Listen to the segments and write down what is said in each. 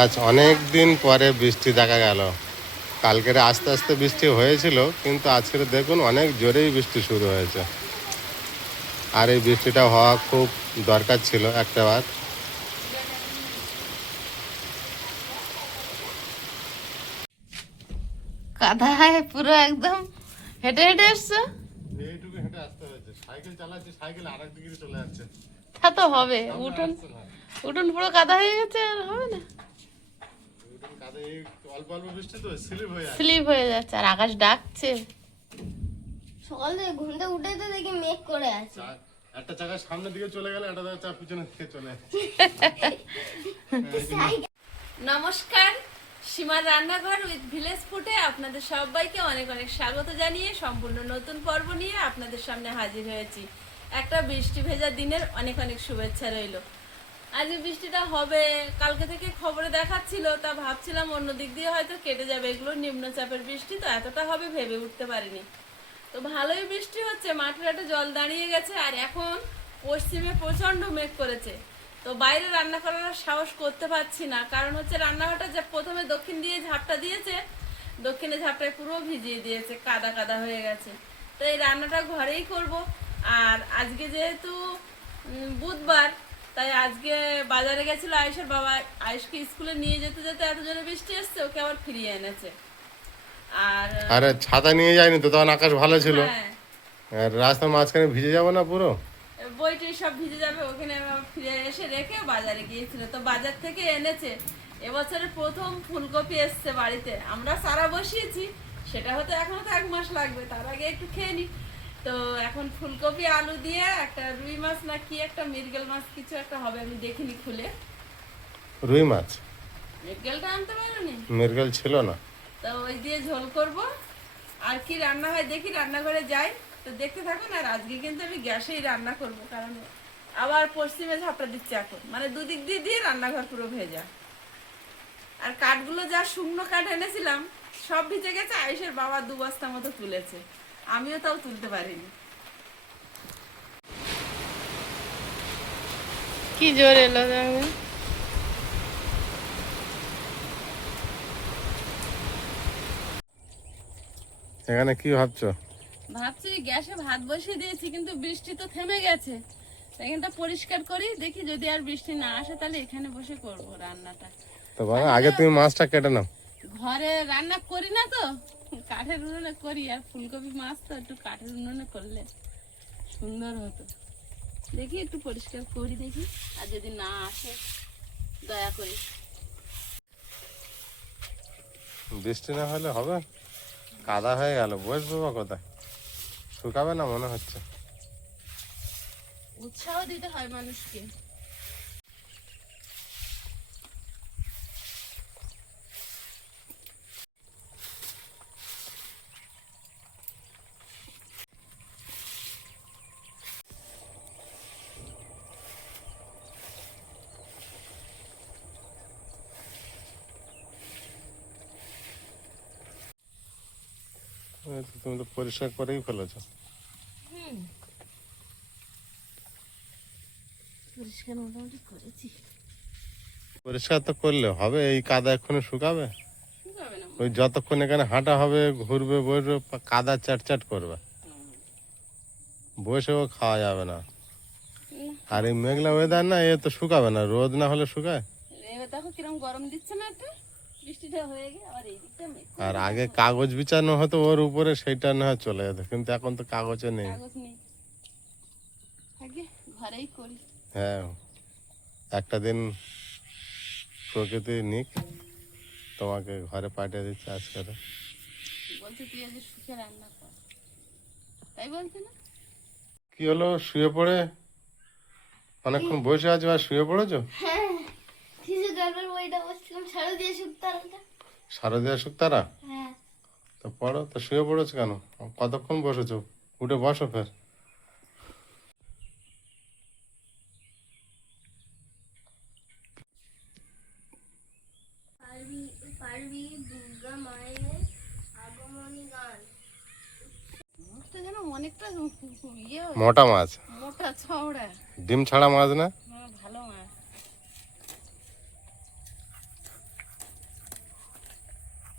আজ অনেক দিন পরে বৃষ্টি দেখা গেল। কালকের আস্তে আস্তে বৃষ্টি হয়েছিল কিন্তু আজকের দেখুন অনেক জোরেই বৃষ্টি শুরু হয়েছে। আর এই বৃষ্টিটা হওয়া খুব দরকার ছিল একটা বার। কাদায় পুরো একদম হেঁটে হেঁটে এসছো? এইটুকু হেঁটে আসতে হয়েছে। সাইকেল চালাচ্ছি সাইকেল আরেক দিকে চলে যাচ্ছে। তা তো হবে উঠোন। উঠোন পুরো কাদা হয়ে গেছে আর হবে না। কাদে এই অল্প অল্প বৃষ্টি তো স্লিপ হয়ে যায় স্লিপ হয়ে যাচ্ছে আর আকাশ ডাকছে। সকাল থেকে ঘুম থেকে উঠে তো দেখি মেঘ করে আছে। একটা চাকা সামনের দিকে চলে গেলে একটা চাকা পিছনের দিকে চলে নমস্কার সীমার রান্নাঘর উইথ ভিলেজ ফুডে আপনাদের সবাইকে অনেক অনেক স্বাগত জানিয়ে সম্পূর্ণ নতুন পর্ব নিয়ে আপনাদের সামনে হাজির হয়েছি। একটা বৃষ্টি ভেজা দিনের অনেক অনেক শুভেচ্ছা রইল। আজ বৃষ্টিটা হবে, কালকে থেকে খবরে দেখাচ্ছিল, তা ভাবছিলাম অন্য দিক দিয়ে হয়তো কেটে যাবে। এগুলো নিম্নচাপের বৃষ্টি, তো এতটা হবে ভেবে উঠতে পারিনি। তো ভালোই বৃষ্টি হচ্ছে, মাঠে জল দাঁড়িয়ে গেছে, আর এখন পশ্চিমে প্রচণ্ড মেঘ করেছে। তো বাইরে রান্না করার সাহস করতে পারছি না, কারণ হচ্ছে রান্নাঘরটা যে প্রথমে দক্ষিণ দিয়ে ঝাপটা দিয়েছে, দক্ষিণে ঝাপটায় পুরো ভিজিয়ে দিয়েছে, কাদা কাদা হয়ে গেছে। তো এই রান্নাটা ঘরেই করব, আর আজকে যেহেতু বুধবার তাই আজকে বাজারে গেছিল আয়েশের বাবা। আয়ুষকে স্কুলে নিয়ে যেতে যেতে এত জোরে বৃষ্টি এসছে ওকে আবার ফিরিয়ে এনেছে। আর আরে ছাতা নিয়ে যায়নি তো তখন আকাশ ভালো ছিল। হ্যাঁ। আর রাস্তার মাঝখানে ভিজে যাব না পুরো? বইটি সব ভিজে যাবে ওখানে ফিরে এসে রেখে বাজারে গিয়েছিল। তো বাজার থেকে এনেছে। এবছরের প্রথম ফুলকপি এসছে বাড়িতে। আমরা সারা বসিয়েছি সেটা হতে এখনও তো এক মাস লাগবে তার আগে একটু খেয়ে নি। তো এখন ফুলকপি আলু দিয়ে একটা রুই মাছ না কি একটা মৃগেল মাছ কিছু একটা হবে আমি দেখিনি খুলে। রুই মাছ? মৃগেলটা আনতে পারোনি? মিরগেল ছিল না। তো ওই দিয়ে ঝোল করব। আর কি রান্না হয় দেখি রান্নাঘরে যাই। তো দেখতে থাকুন আর আজকে কিন্তু আমি গ্যাসেই রান্না করব কারণ আবার পশ্চিমে ঝাপটা দিচ্ছে এখন। মানে দুদিক দিয়ে দিয়ে রান্নাঘর পুরো ভেজা। আর কাঠগুলো যা শুকনো কাঠ এনেছিলাম সব ভিজে গেছে আয়ুষের বাবা দু বস্তা মতো তুলেছে। আমিও তাও তুলতে পারিনি। কি জোর এলো এখানে কি ভাবছ? ভাবছি গ্যাসে ভাত বসিয়ে দিয়েছি কিন্তু বৃষ্টি তো থেমে গেছে। এখানটা পরিষ্কার করি দেখি যদি আর বৃষ্টি না আসে তাহলে এখানে বসে করব রান্নাটা। তো বাবা আগে তুমি মাছটা কেটে নাও। ঘরে রান্না করি না তো? কাঠের উনুনে করি আর ফুলকপি মাছ তো একটু কাঠের উনুনে করলে সুন্দর হতো। দেখি একটু পরিষ্কার করি দেখি আর যদি না আসে দয়া করি। বৃষ্টি না হলে হবে? কাদা হয়ে গেল বসবো বা কোথায়? শুকাবে না মনে হচ্ছে। উৎসাহ দিতে হয় মানুষকে। তুমি তো পরিষ্কার করেই ফেলেছো। পরিষ্কার মোটামুটি করেছি। পরিষ্কার তো করলে হবে এই কাদা এক্ষুনি শুকাবে? ওই যতক্ষণ এখানে হাঁটা হবে ঘুরবে বসবে কাদা চ্যাট করবে। বসেও খাওয়া যাবে না। আর এই মেঘলা ওয়েদার না এ তো শুকাবে না। রোদ না হলে শুকায়? দেখো কিরম গরম দিচ্ছে না আর আগে কাগজ বিছানো হতো ওর উপরে সেইটা না চলে যেত কিন্তু এখন তো কাগজে নেই। হ্যাঁ একটা দিন প্রকৃতি নিক তোমাকে ঘরে পাঠিয়ে দিচ্ছে আজকে। কি হলো শুয়ে পড়ে? অনেকক্ষণ বসে আছো আর শুয়ে পড়েছো? হ্যাঁ শিশু গল্পের বইটা বসছিলাম শারদীয় সুক্তালটা শারদীয়া শুক্তারা হ্যাঁ। তো পড়ো তো শুয়ে পড়েছো কেন? কতক্ষণ বসেছো? উঠে বসো ফের। পারবি পারবি দুর্গা মায়ের আগমনী গান। মুখটা যেন অনেকটা ইয়ে মোটা মাছ। মোটা ছওড়া ডিম ছাড়া মাছ না হ্যাঁ ভালো মাছ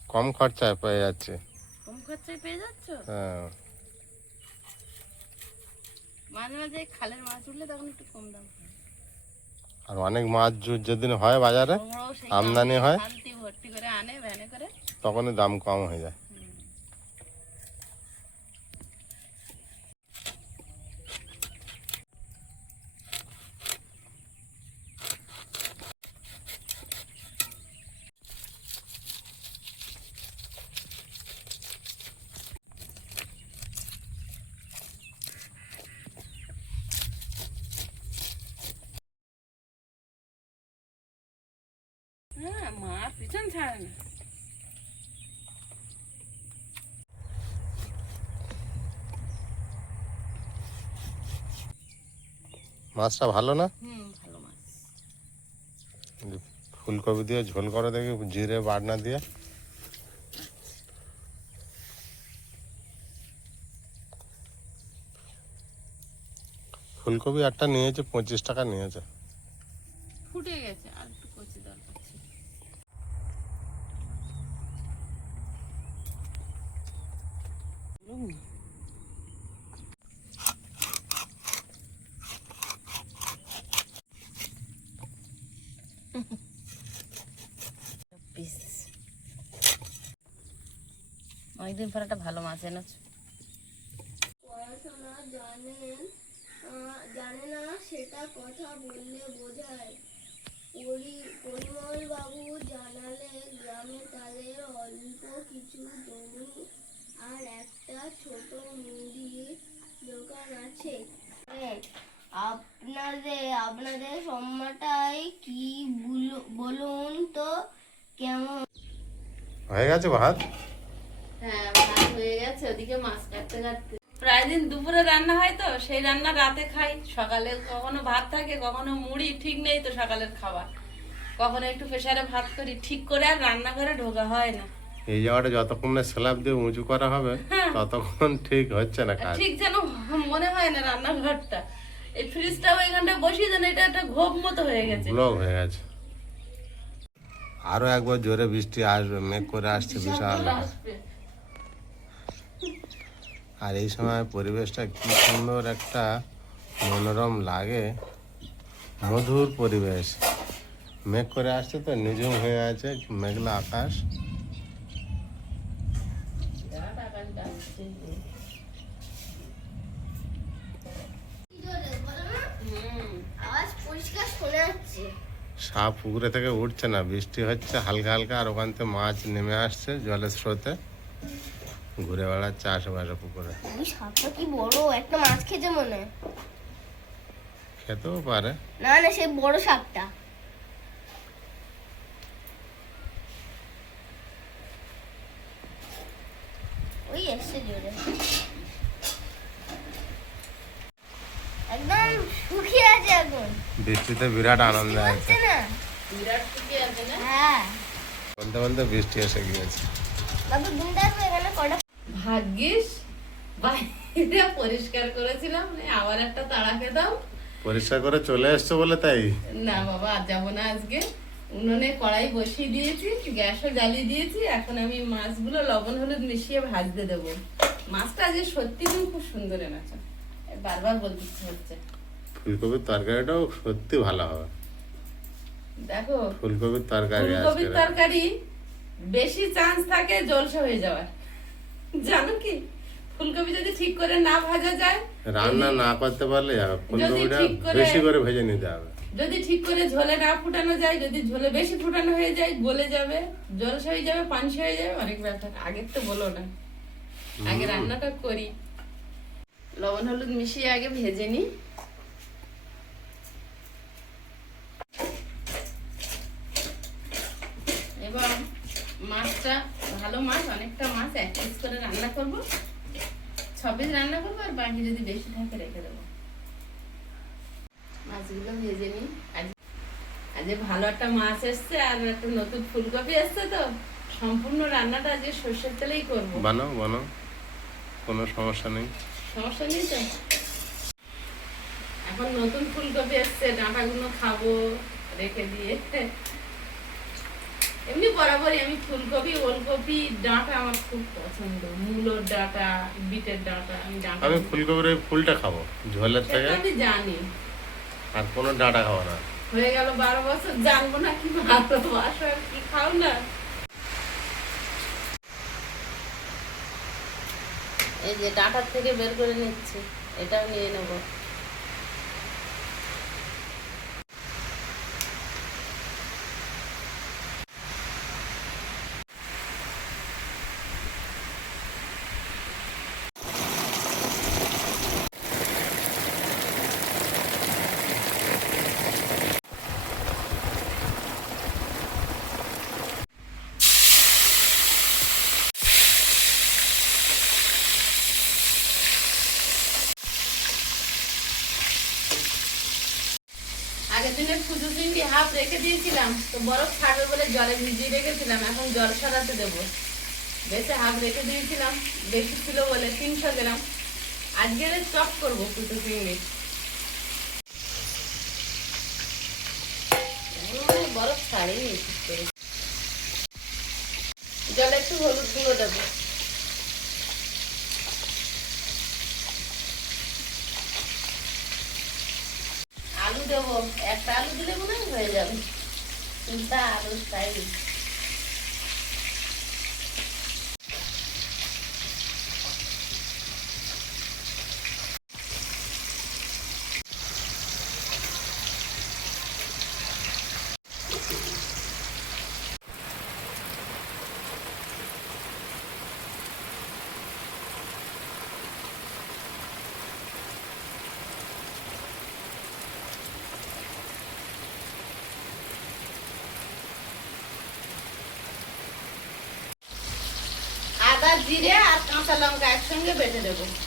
কম খরচায় পেয়ে যাচ্ছে। কম খরচায় পেয়ে যাচ্ছ? হ্যাঁ। মাঝে মাঝে খালের মাছ উঠলে তখন একটু কম দাম আর অনেক মাছ যেদিন হয় বাজারে আমদানি হয় তখনই দাম কম হয়ে যায়। হ্যাঁ মা পিছন ছাড়ে না মাছটা ভালো না? হুম ভালো মাছ। ফুলকপি দিয়ে ঝোল করে দেখি জিরে বাটনা দিয়ে। ফুলকপি একটা নিয়েছে পঁচিশ টাকা নিয়েছে ফুটে গেছে আর একটু কচি দরকার ছিল হুম। পিস অনেকদিন পর একটা ভালো মাছ এনেছো। পড়াশোনা জানেন জানে না সেটা কথা বললে বোঝায়। পরিমল বাবু জানালে গ্রামে তাদের অল্প কিছু জমি আর একটা ছোট মুদির দোকান আছে। আপনাদের আপনাদের সম্মাটাই কি বলু- বলুন তো কেমন? হয়ে গেছে ভাত? হ্যাঁ ভাত হয়ে গেছে ওদিকে মাছ কাটতে কাটতে। প্রায় দিন দুপুরে রান্না হয় তো সেই রান্না রাতে খাই। সকালে কখনো ভাত থাকে কখনো মুড়ি ঠিক নেই তো সকালের খাবার। কখনো একটু প্রেসারে ভাত করি ঠিক করে আর রান্নাঘরে ঢোকা হয় না। এই জায়গাটা যতক্ষণ না স্ল্যাব দিয়ে উঁচু করা হবে ততক্ষণ ঠিক হচ্ছে না কাজ। ঠিক যেন মনে হয় না রান্নাঘরটা। এই ফ্রিজটাও এখানটা বসিয়ে দেন এটা একটা ঘোপ মতো হয়ে গেছে। ব্লক হয়ে গেছে। আরও একবার জোরে বৃষ্টি আসবে মেঘ করে আসছে বিশাল আসবে। আর এই সময় পরিবেশটা কি সুন্দর একটা মনোরম লাগে, মধুর পরিবেশ। মেঘ করে আসছে তো নিজম হয়ে আছে মেঘলা আকাশ। সাপ পুকুরে থেকে উঠছে না, বৃষ্টি হচ্ছে, হালকা হালকা, আর ওখান থেকে মাছ নেমে আসছে জলের স্রোতে। ঘুরে বেড়াচ্ছে আশেপাশে পুকুরে সাপটা কি বড় একটা মাছ খেতে মনে। খেতেও পারে। না না সেই বড় সাপটা। ওই এসছে জোরে। একদম শুকিয়ে আছে এখন। বৃষ্টিতে বিরাট আনন্দ আছে। না? বিরাট টুকি আছে না? হ্যাঁ। বলতে বলতে বৃষ্টি এসে গিয়েছে। বাবু এখানে কটা ভাগ্যিস বাইরে পরিষ্কার করেছিলাম আবার একটা তাড়া খেতাম। পরিষ্কার করে চলে এসছো বলে তাই? না বাবা আর যাব না আজকে। উনুনে কড়াই বসিয়ে দিয়েছি গ্যাসও জ্বালিয়ে দিয়েছি এখন আমি মাছগুলো লবণ হলুদ মিশিয়ে ভাজতে দেবো। মাছটা আজকে সত্যি তুমি খুব সুন্দর এনেছো। বারবার বলতে ইচ্ছে হচ্ছে। ফুলকপির তরকারিটাও সত্যি ভালো হবে। দেখো ফুলকপির তরকারি ফুলকপির তরকারি বেশি চান্স থাকে জলসা হয়ে যাওয়ার। জানো কি? ফুলকপি যদি ঠিক করে না ভাজা যায় রান্না না করতে পারলে ফুলকপিটা বেশি করে ভেজে নিতে হবে। যদি ঠিক করে ঝোলে না ফুটানো যায় যদি ঝোলে বেশি ফুটানো হয়ে যায় গলে যাবে জলসা হয়ে যাবে পানসি হয়ে যাবে অনেক ব্যাপার। আগের তো বলো না। আগে রান্নাটা করি। লবণ হলুদ মিশিয়ে আগে ভেজে নিই। এবং মাছটা ভালো মাছ অনেকটা মাছ এক পিস করে রান্না করব। ছ পিস রান্না করব আর বাকি যদি বেশি থাকে রেখে দেবো। মাছগুলো ভেজে নিই। আজ আজকে ভালো একটা মাছ এসছে আর একটা নতুন ফুলকপি এসছে তো সম্পূর্ণ রান্নাটা আজকে সর্ষের তেলেই করব। বানাও বানাও। কোনো সমস্যা নেই। সমস্যা নেই তো? এখন নতুন ফুলকপি এসছে ডাঁটাগুলো খাব রেখে দিয়ে। এমনি বরাবরই আমি ফুলকপি ওলকপি ডাঁটা আমার খুব পছন্দ। মূলোর ডাঁটা বিটের ডাঁটা আমি ডাঁটা আমি ফুলকপির ওই ফুলটা খাব ঝোলের থেকে। আমি জানি। আর কোনো ডাঁটা খাব না। হয়ে গেল বারো বছর জানব না কি ভালোবাসো আর কি খাও না। এই যে ডাঁটার থেকে বের করে নিচ্ছি এটাও নিয়ে নেব। রেখে দিয়েছিলাম। তো বরফ থাকবে বলে জলে ভিজিয়ে রেখেছিলাম, এখন জল সারাতে দেবো। বেশি হাফ রেখে দিয়েছিলাম, বেশি ছিল বলে তিনশো গ্রাম। আজকে চপ করব পুজো চিংড়ি। বরফ ছাড়িনি জলে একটু হলুদ গুঁড়ো দেবো। দেবো একটা আলু দিলে মনে হয় হয়ে যাবে তিনটা আলু চাই আদা জিরে আর কাঁচা লঙ্কা একসঙ্গে বেটে দেবো।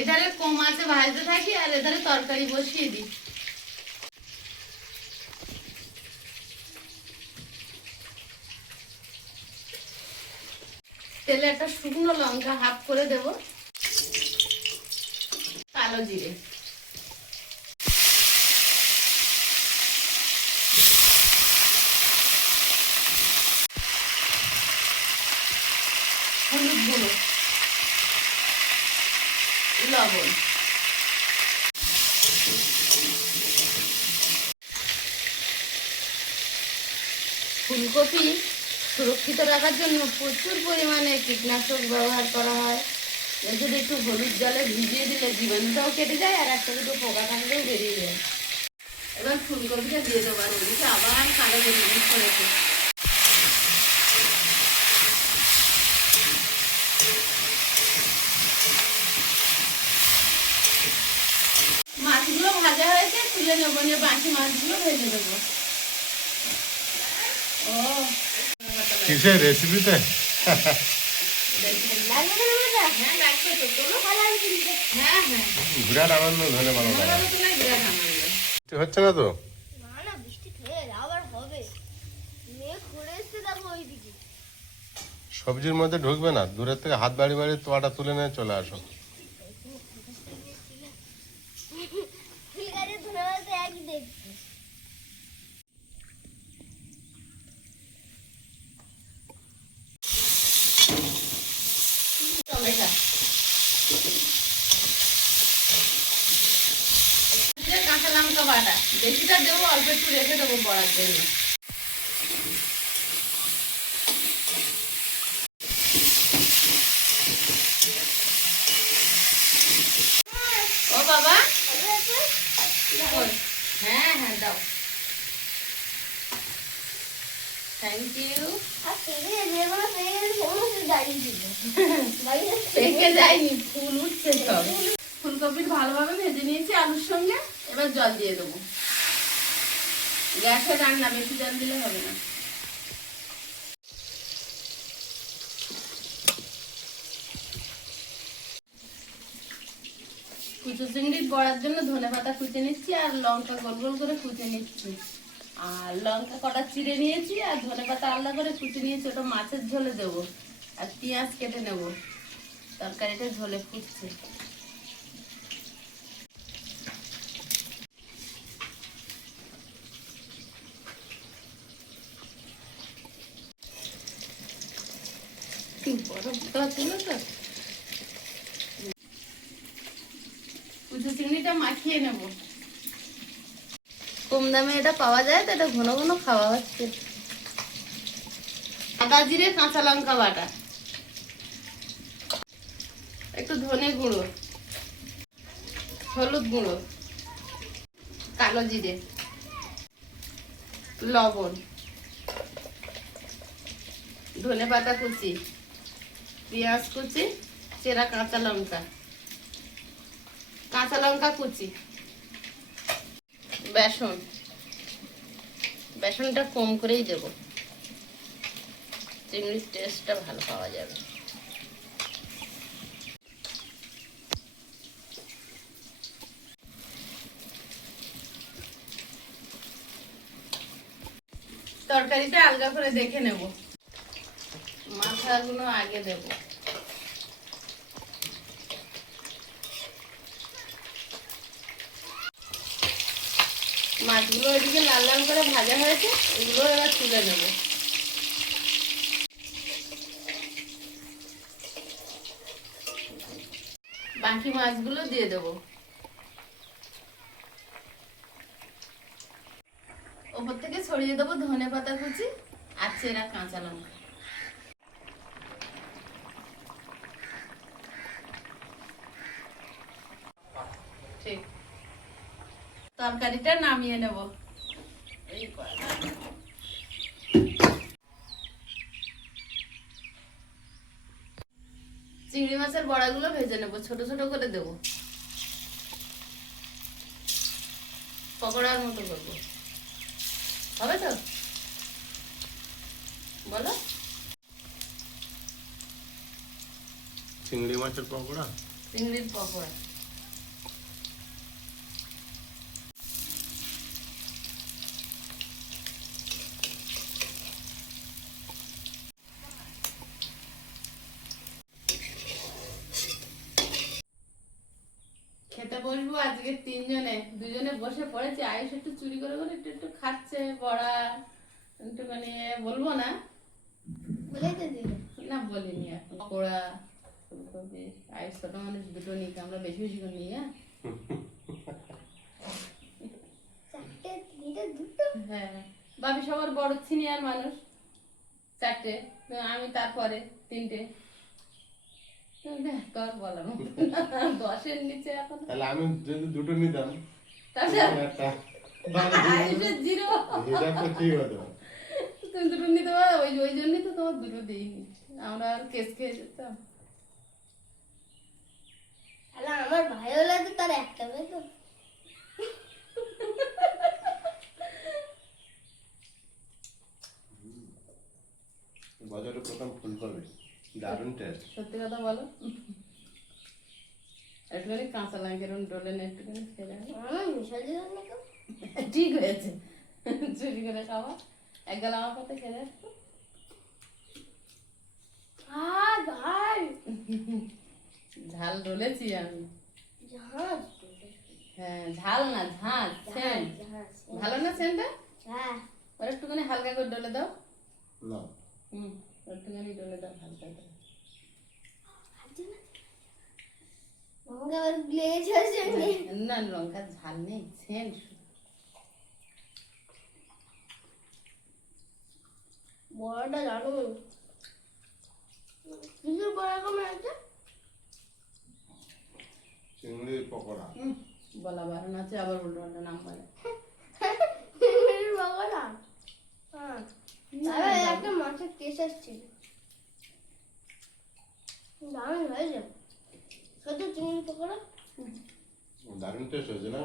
এধারে কম আছে, ভাজতে থাকি, আর এধারে তরকারি বসিয়ে দিই। তেলে একটা শুকনো লঙ্কা হাফ করে দেব। কালো জিরে হলুদ গুঁড়ো লবণ ফুলকপি সুরক্ষিত রাখার জন্য প্রচুর পরিমাণে কীটনাশক ব্যবহার করা হয়। যদি একটু হলুদ জলে ভিজিয়ে দিলে জীবাণুটাও কেটে যায় আর একটা দুটো পোকা থাকলেও বেরিয়ে যায়। এবার ফুলকপিটা দিয়ে দেবো আর আবার কালো জিনিস করেছে মাছগুলো ভাজা হয়েছে, তুলে নেব, নিয়ে বাকি মাছগুলো ভেজে দেবো ও। কিসের রেসিপিতে লাগবে না মজা লাগবে তো তোলো ভালো আমি কিনতে বিরাট আনন্দ ধরে ভালো হচ্ছে না তো? সবজির মধ্যে ঢুকবে না, দূরের থেকে হাত বাড়ি বাড়ি তোয়াটা তুলে নিয়ে চলে আসো ফুল গাছের ধন্যবাদ একই দেখছি টমেটো জিরে, কাঁচা লঙ্কা বাটা বেশিটা দেবো অল্প একটু রেখে দেবো বড়ার জন্য ও বাবা হ্যাঁ হ্যাঁ দাও থ্যাংক ইউ আর পেকে যেগুলো পেকে গেছে সেগুলো শুধু দাঁড়িয়ে ছিল দাঁড়িয়ে যায়নি ফুল উঠছে ভালোভাবে ভেজে নিয়েছি আলুর সঙ্গে। এবার জল দিয়ে দেবো। গ্যাসে রান্না, বেশি জল দিলে হবে না। কুচো চিংড়ি বড়ার জন্য ধনে পাতা কুচে নিচ্ছি আর লঙ্কা গোল গোল করে কুচে নিচ্ছি। আর লঙ্কা কটা চিড়ে নিয়েছি আর ধনে পাতা আলাদা করে কুচে নিয়েছি ওটা মাছের ঝোলে দেবো। আর পেঁয়াজ কেটে নেব। তরকারিটা ঝোলে ফুটছে। মাখিয়ে নেব। কম দামে এটা পাওয়া যায়, তো এটা ঘন ঘন খাওয়া হচ্ছে। আদা জিরে কাঁচা লঙ্কা বাটা একটু ধনে গুঁড়ো, হলুদ গুঁড়ো, কালো জিরে, লবণ, ধনে পাতা কুচি, পেঁয়াজ কুচি, চেরা কাঁচা লঙ্কা কাঁচা লঙ্কা কুচি, বেসন, বেসনটা কম করেই দেব। চিংড়ির টেস্টটা ভালো পাওয়া যাবে। তরকারিটা আলগা করে দেখে নেব। মাথাগুলো আগে দেব। মাছগুলো ওইদিকে লাল লাল করে ভাজা হয়েছে, এগুলো এবার তুলে নেব। বাকি মাছগুলো দিয়ে দেবো। ওপর থেকে ছড়িয়ে দেবো ধনে পাতা কুচি আর চেরা কাঁচা লঙ্কা। তরকারিটা নামিয়ে নেব। চিংড়ি মাছের বড়াগুলো ভেজে নেব, ছোট ছোট করে দেবো। পকোড়ার মতো করব। হবে তো? বলো। চিংড়ি মাছের পকোড়া? চিংড়ির পকোড়া খেতে বসবো আজকে তিনজনে দুজনে বসে পড়েছে আয়ুষ একটু চুরি করে করে একটু একটু খাচ্ছে বড়া একটুখানি বলব না। না বলিনি এখন। পকোড়া ফুলকপি আয়ুষ ছোট মানুষ দুটো নিতে আমরা বেশি বেশি করে নিই হ্যাঁ? দুটো? হ্যাঁ বাবি সবার বড় সিনিয়র মানুষ। চারটে আমি তারপরে তিনটে তো দেখ, তোর বলার মতো না। দশের নিচে এখন। তাহলে আমি যদি দুটো নিতাম তাহলে একটা আয়ুষের জিরো। এটা তো ঠিক হতো। তুমি দুটো নিতে পারো ওই ওই জন্যই তো তোমার দুটো দিইনি। আমরা আর কেস খেয়ে যেতাম। তাহলে আমার ভাই হলে তার একটা পেত বছরের প্রথম ফুলকপি দারুণ টেস্ট সত্যি কথা বলো? একটুখানি কাঁচা লঙ্কা এরকম ডলে না একটুখানি খেয়ে তো ঠিক হয়েছে। চুরি করে খাওয়া এক গাল আমার খেয়ে দেখো। ঝাল ডলেছি আমি। হ্যাঁ ঝাল না ঝাঁজ সেন্ট। ভালো না সেন্টটা? হ্যাঁ। ওর একটুখানি হালকা করে ডলে দাও। না। হুম। একটুখানি ডলে দাও হালকা করে না ঝাল নেই সেন্ট। বড়টা জানো? কিসের বড় কেমন আছে চিংড়ির পকোড়া। বলা বারণ আছে আবার উল্টো নাম বলে। চিংড়ির পকোড়া? হ্যাঁ। দারুণ হয়েছে। সত্যি চিংড়ি পকোড়া দারুণ টেস্ট হয়েছে না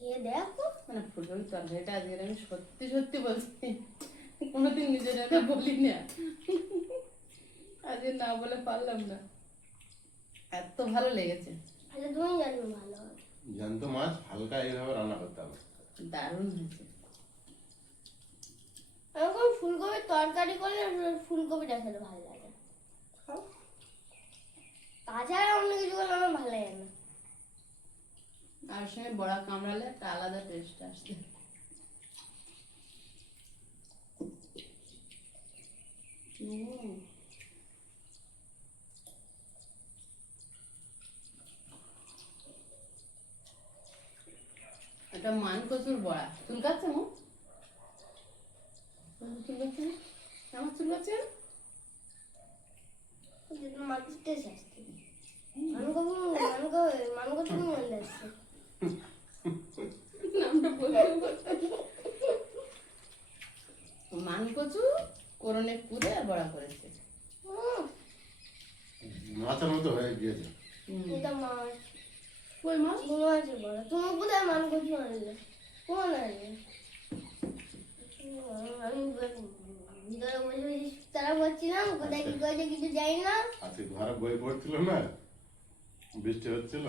খেয়ে দেখো। মানে ফুলকপির তরকারিটা আজকে আমি সত্যি সত্যি বলছি। কোনোদিন নিজের আগে বলি না আজকে না বলে পারলাম না। এত ভালো লেগেছে। আচ্ছা তুমি জানো ভালো জ্যান্ত মাছ হালকা এইভাবে রান্না করতে হবে। দারুণ হয়েছে। এরকম ফুলকপির তরকারি করলে ফুলকপিটা খেতে ভালো লাগে। তাছাড়া অন্য কিছু করলে আমার ভালো লাগে না। আর সঙ্গে বড়া কামড়ালে একটা আলাদা টেস্ট আসছে। এটা মান কচুর বড়া। চুল কাচ্ছে মো? চুল কাচ্ছে না? আমার চুল? মাটিতে শাস্তি মনে আসছে। নামটা বলতে মান কচু করনে পুরে আর বড়া করেছে। মাছের মতো হয়ে গিয়েছে। এটা মাছ কই মাছ চিংড়ি মাছের বড়। তুমি কোথায় মানকবু আনলে কোন আনলে আমি ভিতরে বসে বসে তারা বলছিলাম কোথায় কি করেছে কিছু জানি না। আজকে ঘরে বই পড়ছিল না? বৃষ্টি হচ্ছিল?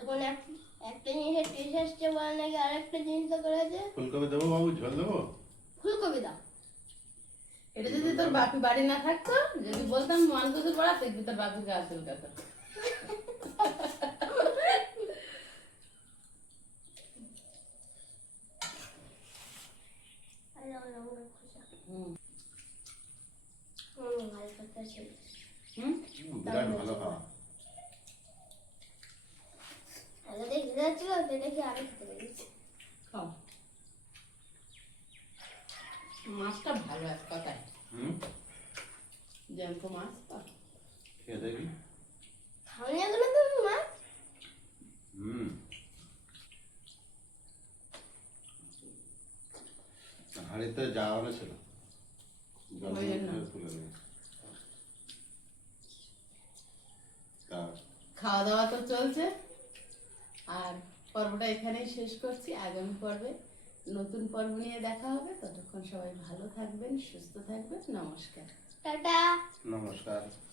এখন একটা জিনিসের টেস্ট আসছে বলে নাকি আরেকটা জিনিস তো করেছে। ফুলকপি দেবো বাবু ঝোল দেবো? ফুলকপি দাও। এটা যদি তোর বাপি বাড়ি না থাকতো যদি বলতাম মান কচুর বড়া দেখবি তোর বাপিকে আসল কথা আর আমার লঙ্কার খোসা হুম হুম ভালো কথা ছিল হুম হুম, বিরাট ভালো খাওয়া মাছটা ভালো এক কথায়। জ্যান্ত মাছ খেয়ে দেখি খাওনি এগুলো তুমি মা হুম হাড়িতে যাওয়ানো ছিল জল ওই জন্য। দিয়ে তুলে নিয়ে। তা খাওয়া দাওয়া তো চলছে আর পর্বটা এখানেই শেষ করছি আগামী পর্বে। নতুন পর্ব নিয়ে দেখা হবে। ততক্ষণ সবাই ভালো থাকবেন সুস্থ থাকবেন। নমস্কার। টাটা। নমস্কার।